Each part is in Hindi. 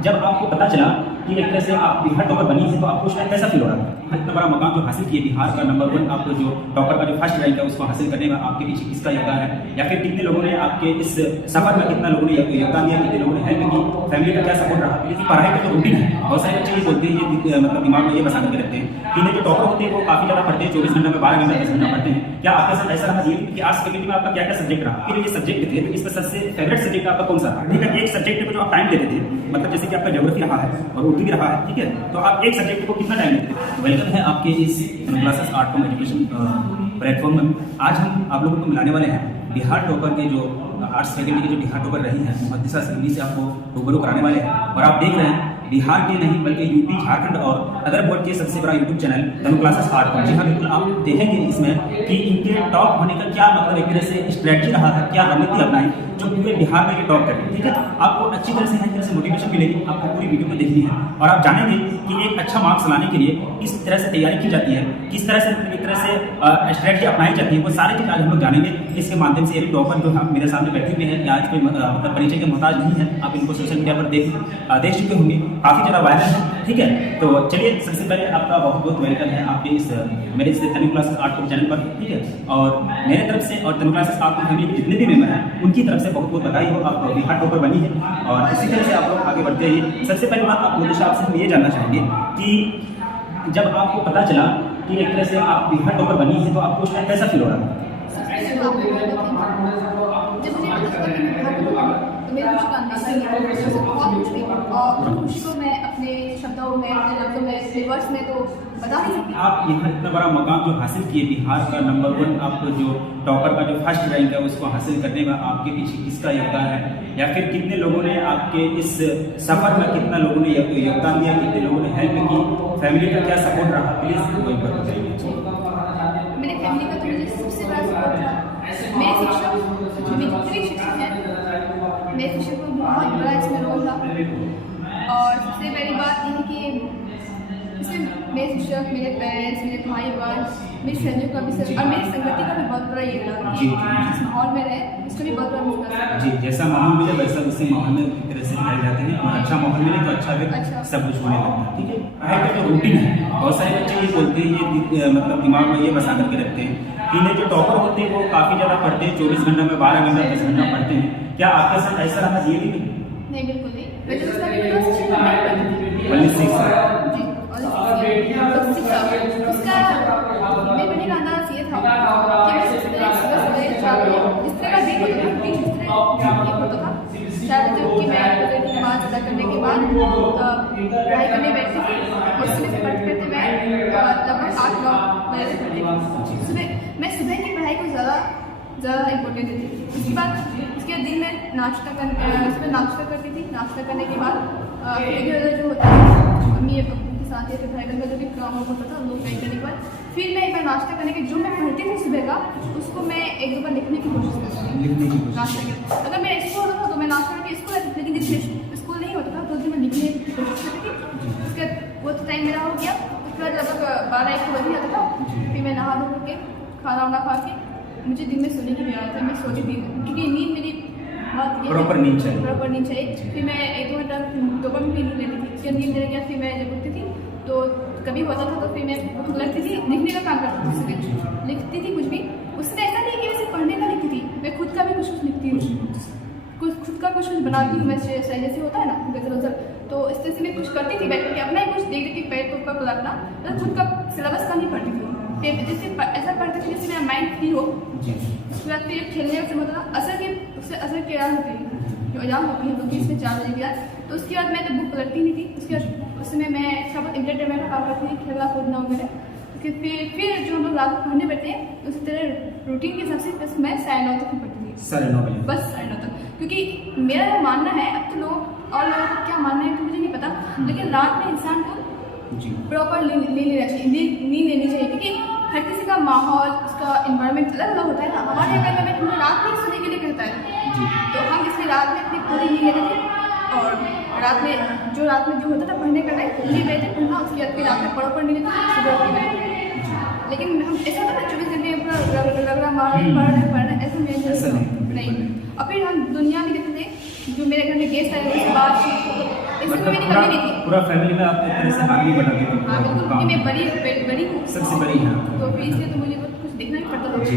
जब आपको पता चला कि एक तरह से आप बिहार टॉपर बनी है तो आपको शायद कैसा फील हो रहा है? इतना बड़ा मकाम जो हासिल किए, बिहार का नंबर 1 आप जो टॉपर का जो फर्स्ट रैंक है उसको हासिल करने में आपके पीछे किसका योगदान है, या फिर कितने लोगों ने आपके इस सफर में कितना लोगों ने योगदान दिया, कितने लोगों ने हेल्प की, फैमिली का क्या सपोर्ट रहा? क्योंकि पढ़ाई का तो रूटीन है, बहुत सारे बच्चे ये बोलते हैं, ये मतलब दिमाग में ये बसा करके रखते हैं कि इन्हें जो टॉपर होते हैं वो काफ़ी ज़्यादा पढ़ते हैं, 24 घंटा में 12 घंटा 10 घंटा पढ़ते हैं। क्या आपके साथ ऐसा रहा जी कि आज फैकल्टी में आपका क्या क्या सब्जेक्ट रहा? फिर ये सब्जेक्ट थे तो इसमें सबसे फेवरेट सब्जेक्ट आपका कौन सा रहा? ठीक है, एक सब्जेक्ट को जो आप टाइम देते थे, मतलब जैसे कि आपका ज्योग्राफी रहा है और उर्दू भी रहा है, ठीक है, तो आप एक सब्जेक्ट को कितना टाइम देते थे? वेलकम है आपके इस classes art com education platform में। आज हम आप लोगों को मिलाने वाले हैं बिहार टॉपर के जो आर्ट्स फैकल्टी के जो बिहार टॉपर रही हैं मुहद्दिसा सिंधी से आपको रूबरू कराने वाले हैं। और आप देख रहे हैं बिहार के नहीं बल्कि यूपी, झारखंड और अदर बोर्ड के सबसे बड़ा यूट्यूब चैनल तनु क्लासेस आर्ट कॉम। जी हाँ, बिल्कुल आप देखेंगे इसमें कि इनके टॉप होने का क्या मतलब एक तरह से स्ट्रैटेजी रहा है, क्या रणनीति अपनाई जो पूरे बिहार में ये टॉप करें। ठीक है, आपको अच्छी तरह से हर तरह से मोटिवेशन मिलेगी, आपको पूरी वीडियो में देखनी है और आप जानेंगे कि एक अच्छा मार्क्स लाने के लिए किस तरह से तैयारी की जाती है, किस तरह से एक तरह से स्ट्रैटेजी अपनाई जाती है, वो सारी चीज़ आज हम लोग जानेंगे। इसके माध्यम से ये टॉपर जो हम मेरे सामने बैठे हुए हैं, आज कोई मतलब परिचय के मोहताज नहीं है, आप इनको सोशल मीडिया पर देख चुके होंगे, काफ़ी ज़्यादा वायरल है। ठीक है, तो चलिए सबसे पहले आपका बहुत बहुत वेलकम है आपके इस मेरे इस तनु क्लासेस आर्ट कॉम चैनल पर। ठीक है, और मेरे तरफ से और तनु क्लासेस आर्ट कॉम फैमिली के जितने भी मेंबर हैं उनकी तरफ से बहुत बहुत बधाई हो, आप बिहार टॉपर बनी है और इसी तरह से आप लोग आगे बढ़ते रहिए। सबसे पहली बात आप मुझे आपसे हम ये जानना चाहेंगे कि जब आपको पता चला कि एक तरह से आप बिहार टॉपर बनी है तो आपको शायद कैसा फील हो रहा है? जब मुझे पता चला कि मैं बिहार टॉपर बनी तो मेरी खुशी का अंदाजा नहीं था, बहुत खुश हुई और खुशी को मैं अपने शब्दों में, अपने लफ्ज़ों में, अपने वर्ड्स में तो बता नहीं सकती। आप यहाँ इतना बड़ा मकाम जो हासिल किए, बिहार का नंबर 1 आप जो टॉपर का जो फर्स्ट रैंक है उसको हासिल करने में आपके पीछे किसका योगदान है, या फिर कितने लोगों ने आपके इस सफर में कितना लोगों ने योगदान दिया, कितने लोगों ने हेल्प की, फैमिली का क्या सपोर्ट रहा? प्लीज़ वो एक बार बताइए। मेरे फैमिली का तो मुझे सबसे बड़ा सपोर्ट था मेरे शिक्षक, मेरे जितने भी शिक्षक हैं, मेरे शिक्षक को बहुत बड़ा इसमें रोल था। और सबसे पहली बात यह है कि इसमें मेरे शिक्षक, मेरे पेरेंट्स, मेरे भाई बहन, मेरी सहेलियों का भी और मेरी संगति का भी बहुत बड़ा योगदान है। जिस माहौल में रहे उसका भी बहुत बड़ा योगदान। जी, जैसा माहौल मिले वैसा उसी माहौल में एक तरह से निकल जाते हैं और अच्छा माहौल मिले तो अच्छा फिर सब कुछ होने लगता है। ठीक है, पढ़ाई का जो रूटीन है, बहुत सारे बच्चे ये बोलते हैं, ये मतलब दिमाग में ये बसा करके रखते हैं कि इन्हें जो टॉपर होते हैं वो काफ़ी ज़्यादा पढ़ते हैं, 24 घंटा में 12 घंटा 10 घंटा पढ़ते हैं। क्या आपके साथ ऐसा रहा? ये भी नहीं, बिल्कुल नहीं। मैं तो उसका भी शिक्षक नहीं पढ़ती थी। वही शिक्षा जी, और शिक्षा उसका मेरे पढ़ने का अंदाज़ ये था कि मैं सबसे पहले सुबह 4 बजे जिस तरह का दिन होता था, जिस तरह एक होता था 4 बजे उठ के मैं फजर की नमाज अदा करने के बाद पढ़ाई करने बैठती थी और सुबह से पढ़ते पढ़ते मैं लगभग 8-9 बजे तक पढ़ती थी। मैं सुबह की पढ़ाई को ज़्यादा इम्पोर्टेंट देती थी। उसके बाद दिन में नाश्ता करती थी। नाश्ता करने के बाद इधर जो होता है मम्मी अब्बू के साथ या फिर भाई बहन का जो भी काम होता था लोग नहीं करने के बाद फिर मैं एक बार नाश्ता करने के जो मैं पढ़ती थी सुबह का उसको मैं 1-2 बार लिखने की कोशिश करती थी। नाश्ता के अगर मेरा स्कूल होता था तो मैं नाश्ता करके स्कूल, लेकिन जैसे स्कूल नहीं होता था तो मैं लिखने की कोशिश करती थी। उसके वो तो टाइम मेरा हो गया। उसके बाद लगभग 12-1 बज जाता था। फिर मैं नहा धो के खाना वाना खा के मुझे दिन में सोने की भी आदत है, मैं सोती थी क्योंकि नींद मेरी बहुत प्रॉपर नींद चाहिए। फिर मैं 1-2 घंटा दोपहर में भी नींद लेती थी। फिर नींद लेने के बाद फिर मैं जब उठती थी तो कभी होता था तो फिर मैं भूख लगती थी, लिखने का काम करती थी। सुबह लिखती थी कुछ भी, उसमें ऐसा नहीं कि वैसे पढ़ने का लिखती थी, मैं खुद का भी कुछ लिखती हूँ, खुद का कुछ बनाती हूँ। मैं जैसे होता है ना गजल वजल, तो इस तरह से मैं कुछ करती थी बैठ के, अपना ही कुछ देख के पैर पर को लगना, मतलब खुद का सिलेबस का नहीं पढ़ती थी। जैसे ऐसा पढ़ते थे जैसे मेरा माइंड फ्री हो। उसके बाद फिर खेलने से मतलब उससे असर क्या होती है जो एग्जाम होती है क्योंकि इसमें 4 बजे के बाद, तो उसके बाद मैं तो बुक पलटती नहीं थी। उसके बाद उसमें मैं थोड़ा बहुत इंटरटेनमेंट का काम करती थी, खेलना कूदना वगैरह। फिर जो हम लोग रात को पढ़ने बैठते हैं उसी तरह रूटीन के हिसाब से बस मैं 9:30 तक ही पढ़ती थी। 9:30 बजे बस 9:30 तक, क्योंकि मेरा मानना है, अब तो लोग और लोगों को क्या मानना है तो मुझे नहीं पता, लेकिन रात में इंसान को प्रॉपर नींद लेना चाहिए क्योंकि हर किसी का माहौल, उसका इन्वायरमेंट अलग अलग होता है ना। हमारे घर में हमें रात में सोने के लिए कहता है तो हम इसलिए रात में अपनी पूरी नींद लेते थे और रात में जो होता था पढ़ने का टाइम नींद लेते पढ़ना, उसके बाद फिर रात में प्रॉपर नींद लेते सुबह उठते। लेकिन हम ऐसा होता ना 24 घंटे पूरा रगड़ा मार पढ़ रहे ऐसा मेरे नहीं। और फिर हम दुनिया में देखते थे, जो मेरे घर में गेस्ट आए उसके बाद उसमें मेरी पूरा कमी नहीं थी। पूरा फैमिली में आप एक तरह से आगे बढ़ा देते हाँ बिल्कुल, क्योंकि मैं बड़ी हूँ, सबसे बड़ी है। तो फिर इसलिए तो मुझे कुछ देखना ही पड़ता था। जी।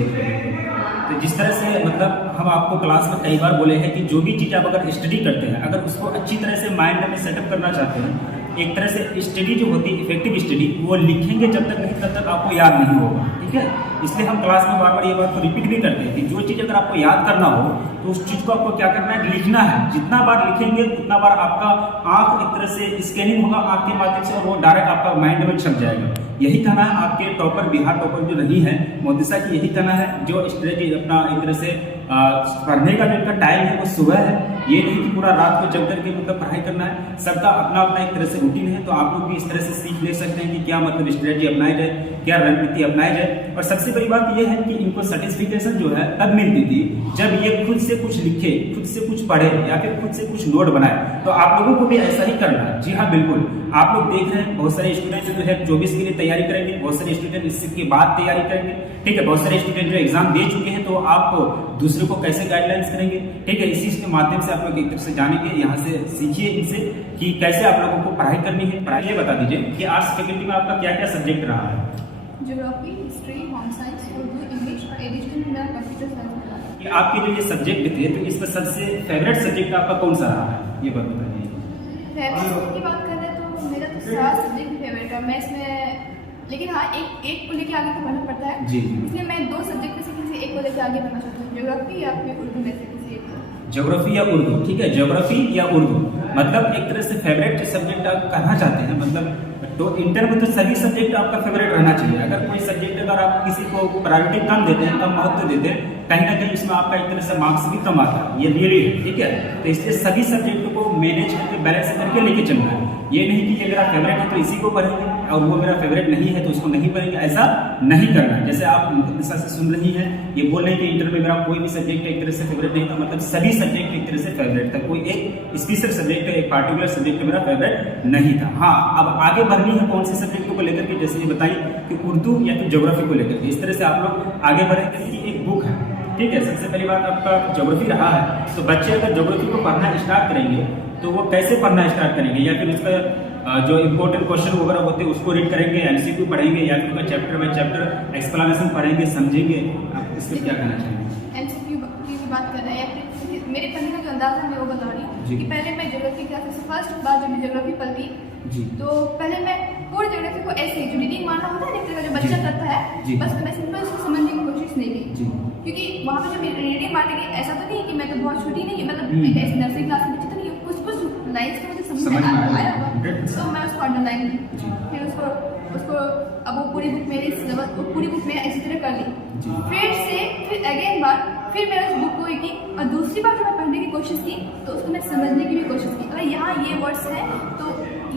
तो जिस तरह से मतलब हम आपको क्लास में कई बार बोले हैं कि जो भी चीज़ आप अगर स्टडी करते हैं, अगर उसको अच्छी तरह से माइंड में सेटअप करना चाहते हैं, एक तरह से स्टडी जो होती है इफेक्टिव स्टडी, वो लिखेंगे जब तक नहीं तब तक आपको याद नहीं होगा, ठीक है। इसलिए हम क्लास में बार बार ये बात को रिपीट भी करते हैं कि जो चीज़ अगर आपको याद करना हो तो उस चीज़ को आपको क्या करना है, लिखना है। जितना बार लिखेंगे उतना बार आपका आंख एक तरह से स्कैनिंग होगा आंख के माध्यम से, और वो डायरेक्ट आपका माइंड में छप जाएगा। यही कहना है आपके टॉपर, बिहार टॉपर जो रही है मोदिशा की, यही कहना है जो स्ट्रेटेजी अपना एक तरह से पढ़ने का जो इनका टाइम है वो सुबह है। ये नहीं कि पूरा रात को जग करके मतलब पढ़ाई करना है, सबका अपना अपना एक तरह से रूटीन है। तो आप लोग भी इस तरह से सीख ले सकते हैं कि क्या मतलब स्ट्रेटेजी अपनाई जाए, क्या रणनीति अपनाई जाए। और सबसे बड़ी बात यह है कि इनको सर्टिफिकेशन जो है तब मिलती थी जब ये खुद से कुछ लिखे, खुद से कुछ पढ़े या फिर खुद से कुछ नोट बनाए। तो आप लोगों को भी ऐसा ही करना है। जी हाँ बिल्कुल, आप लोग देख रहे हैं बहुत सारे स्टूडेंट जो है 24 के लिए तैयारी करेंगे, बहुत सारे स्टूडेंट इसके बाद तैयारी करेंगे, ठीक है। बहुत सारे स्टूडेंट जो एग्जाम दे चुके हैं, तो आप दूसरे को कैसे गाइडलाइंस करेंगे, ठीक है। इसी के माध्यम से आप लोग एक तरह से जानेंगे, यहाँ से सीखिए इनसे कि कैसे आप लोगों को पढ़ाई करनी है। पढ़ाई ये बता दीजिए कि आर्ट्स फैकल्टी में आपका क्या क्या सब्जेक्ट रहा है। Geography, history, home science, Urdu, English और एडिशनल में मेरा कंप्यूटर साइंस रहा है। कि आपके जो ये सब्जेक्ट थे तो इसमें सबसे फेवरेट सब्जेक्ट आपका कौन सा रहा है, ये बात बताइए। फेवरेट की बात करें तो मेरा तो सारा सब्जेक्ट फेवरेट है। मैं इसमें लेकिन हाँ एक को लेके आगे तो बढ़ना पड़ता है जी। इसलिए मैं 2 सब्जेक्ट में से किसी एक को लेके आगे बढ़ना चाहती हूँ, ज्योग्राफी या फिर उर्दू में से किसी एक को। ज्योग्राफी या उर्दू, ठीक है। ज्योग्राफी या उर्दू मतलब एक तरह से फेवरेट सब्जेक्ट आप कहना चाहते हैं, मतलब तो इंटर में तो सभी सब्जेक्ट आपका फेवरेट रहना चाहिए। अगर कोई सब्जेक्ट अगर आप किसी को प्रायोरिटी कम देते हैं, कम महत्व देते हैं, कहीं ना कहीं इसमें आपका एक तरह से मार्क्स भी कम आता है, ये रियली है, ठीक है। तो इसलिए सभी सब्जेक्ट को मैनेज करके बैलेंस करके लेके चलना है। ये नहीं कि ये मेरा फेवरेट है तो इसी को पढ़ेंगे और वो मेरा फेवरेट नहीं है तो उसको नहीं पढ़ेंगे, ऐसा नहीं करना। जैसे आप मुद्दा से सुन रही हैं, ये बोल रहे हैं कि इंटर में मेरा कोई भी सब्जेक्ट एक तरह से फेवरेट नहीं था, मतलब सभी सब्जेक्ट एक तरह से फेवरेट था। कोई एक स्पेशल सब्जेक्ट, एक पार्टिकुलर सब्जेक्ट मेरा फेवरेट नहीं था। हाँ, अब आगे बढ़नी है कौन से सब्जेक्ट को लेकर के, जैसे ये बताइए कि उर्दू या फिर ज्योग्राफी को लेकर के। इस तरह से आप लोग आगे बढ़ेंगे कि एक बुक है, ठीक है। सबसे पहली बात आपका ज्योग्राफी रहा है, तो बच्चे अगर ज्योग्राफी को पढ़ना स्टार्ट करेंगे तो वो कैसे पढ़ना स्टार्ट करेंगे, या फिर उसका जो इंपॉर्टेंट क्वेश्चन वगैरह होते हैं उसको रीड करेंगे, एमसीक्यू पढ़ेंगे, या फिर चैप्टर बाय चैप्टर एक्सप्लेनेशन पढ़ेंगे, समझेंगे। आप इससे क्या कहना चाहेंगे। एमसीक्यू की बात कर रहे हैं या फिर मेरे पढ़ने का जो अंदाज है मैं वो बता रही हूँ कि पहले मैं ज्योग्राफी क्लासेस फर्स्ट बार जब मैं ज्योग्राफी पढ़ी तो पहले मैं पूरे ज्योग्राफी को ऐसे जो रीडिंग मारना होता है ना, जो बच्चा करता है, बस मैं सिंपल उसको समझने की कोशिश नहीं की, क्योंकि वहाँ पे जब रीडिंग मारने की ऐसा तो नहीं कि मैं तो बहुत छोटी नहीं है, मतलब ऐसे नर्सरी क्लास में तो नहीं, कुछ लाइन्स का मुझे समझ में आया होगा तो मैं उसको अंडरलाइन की, फिर उसको अब वो पूरी बुक मेरी पूरी बुक में इसी तरह कर ली। फिर अगेन बार फिर मैंने उस बुक को की और दूसरी बार जब मैं पढ़ने की कोशिश की तो उसको मैं समझने की भी कोशिश की, अगर यहाँ ये वर्ड्स हैं तो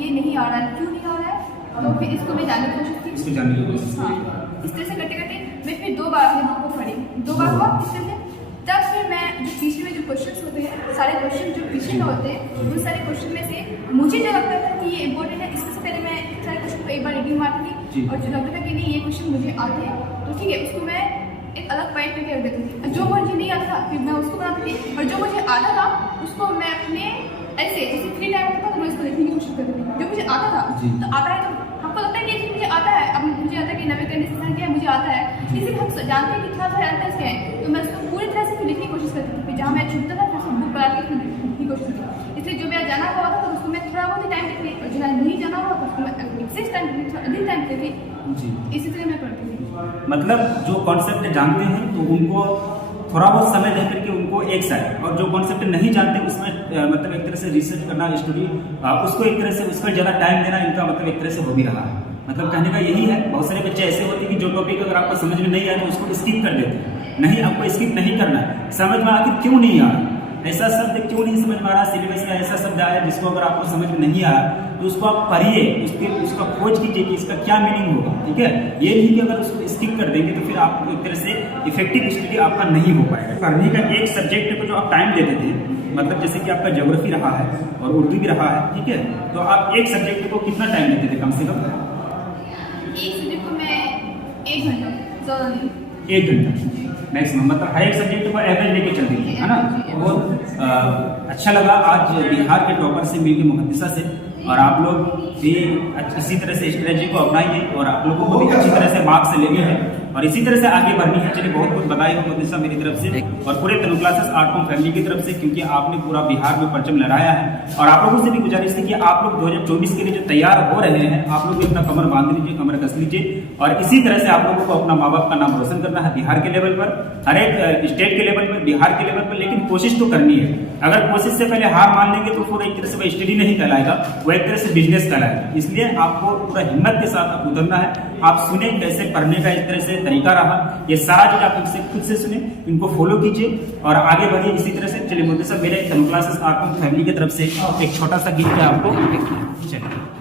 ये नहीं आ रहा है, क्यों नहीं आ रहा है, तो फिर इसको मैं जानने की कोशिश की। हाँ, इस तरह से करते करते मैं फिर 2 बार अपने बुक को पढ़ी, 2 बार हुआ इस तरह से। तब फिर मैं जो पीछे में जो क्वेश्चन होते हैं, सारे क्वेश्चन जो पीछे में होते हैं, उन सारे क्वेश्चन में से मुझे जो लगता था कि ये इम्पोर्टेंट है, इससे पहले मैं सारे क्वेश्चन को एक बार रीडिंग मारती थी और जो लगता था कि नहीं ये क्वेश्चन मुझे आते हैं तो ठीक है, उसको मैं एक अलग पॉइंट पे कर देती थी। जो मुझे नहीं आता था फिर मैं उसको बनाती थी, और जो मुझे आता था उसको मैं अपने ऐसे जैसे फ्री टाइम होता था तो मैं उसको देखने की कोशिश करती थी। जो मुझे आता था तो आता है, तो हमको लगता है कि ये मुझे आता है, अब मुझे आता है कि नवीकरण क्या है, मुझे आता है, इसलिए हम जानते हैं कि थोड़ा सा आता है क्या है, तो मैं उसको पूरी तरह से लिखने की कोशिश करती थी। फिर जहाँ मैं छूटता था फिर उसको बुक बना के लिखने की कोशिश करती, इसलिए जो मेरा जाना हुआ था तो उसको मैं थोड़ा बहुत ही टाइम देती थी, और जो नहीं जाना हुआ तो उसको मैं अधिक टाइम देती थी। इसी तरह मैं पढ़ती थी। मतलब जो कॉन्सेप्ट जानते हैं तो उनको थोड़ा बहुत समय दे करके उनको एक साइड, और जो कॉन्सेप्ट नहीं जानते उसमें मतलब एक तरह से रिसर्च करना, स्टडी उसको एक तरह से उस पर ज़्यादा टाइम देना, इनका मतलब एक तरह से हो भी रहा है। मतलब कहने का यही है, बहुत सारे बच्चे ऐसे होते हैं कि जो टॉपिक अगर आपको समझ में नहीं आए तो उसको स्किप कर देते हैं। नहीं, आपको स्किप नहीं करना है, समझ में आखिर क्यों नहीं आ रहा, ऐसा शब्द क्यों नहीं समझ में आ रहा, सिलेबस में ऐसा शब्द आया जिसको अगर आपको समझ में नहीं आया तो उसको आप पढ़िए, उसका खोज कीजिए कि इसका क्या मीनिंग होगा, ठीक है। ये नहीं कि अगर उसको स्किप कर देंगे तो फिर आप एक तरह से इफेक्टिव स्टडी आपका नहीं हो पाएगा। पढ़ने का एक सब्जेक्ट को जो आप टाइम देते थे, मतलब जैसे कि आपका ज्योग्राफी रहा है और उर्दू भी रहा है, ठीक है, तो आप एक सब्जेक्ट को कितना टाइम देते थे कम से कम? एक सब्जेक्ट को मैं 1 घंटा, ज़्यादा नहीं। 1 घंटा। मैक्सिमम, मतलब हर एक सब्जेक्ट को एवरेज लेके चल रही है ना। बहुत अच्छा लगा आज बिहार के टॉपर से मिलकर, मुहद्दिसा से, और आप लोग भी इसी तरह से स्ट्रेटजी को अपनाइए और आप लोगों को भी अच्छी तरह से मार्क्स से लेनी है और इसी तरह से आगे बढ़नी है। चलिए बहुत बहुत बधाई हो मुहद्दिसा मेरी तरफ से और पूरे तनु क्लासेस आर्ट कॉम फैमिली की तरफ से, क्योंकि आपने पूरा बिहार में परचम लहराया है। और आप लोगों से भी गुजारिश थी कि आप लोग 2024 के लिए जो तैयार हो रहे हैं, आप लोग भी अपना कमर बांध लीजिए, कमर कस लीजिए और इसी तरह से आप लोगों को अपना माँ बाप का नाम रोशन करना है बिहार के लेवल पर, हर एक स्टेट के लेवल पर, बिहार के लेवल पर। लेकिन कोशिश तो करनी है। अगर कोशिश से पहले हार मान लेंगे तो पूरा एक तरह से वह स्टडी नहीं कहलाएगा, वो एक तरह से बिजनेस कहलाएगा। इसलिए आपको पूरा हिम्मत के साथ आप उतरना है। आप सुने कैसे पढ़ने का इस तरह से तरीका रहा, ये सारा चीज आप इनसे खुद से सुने, इनको फॉलो कीजिए और आगे बढ़िए इसी तरह से। चलिए मुहद्दिसा मेरे तनु क्लासेस आर्ट कॉम फैमिली की तरफ से एक छोटा सा गिफ्ट है आपको, चलिए।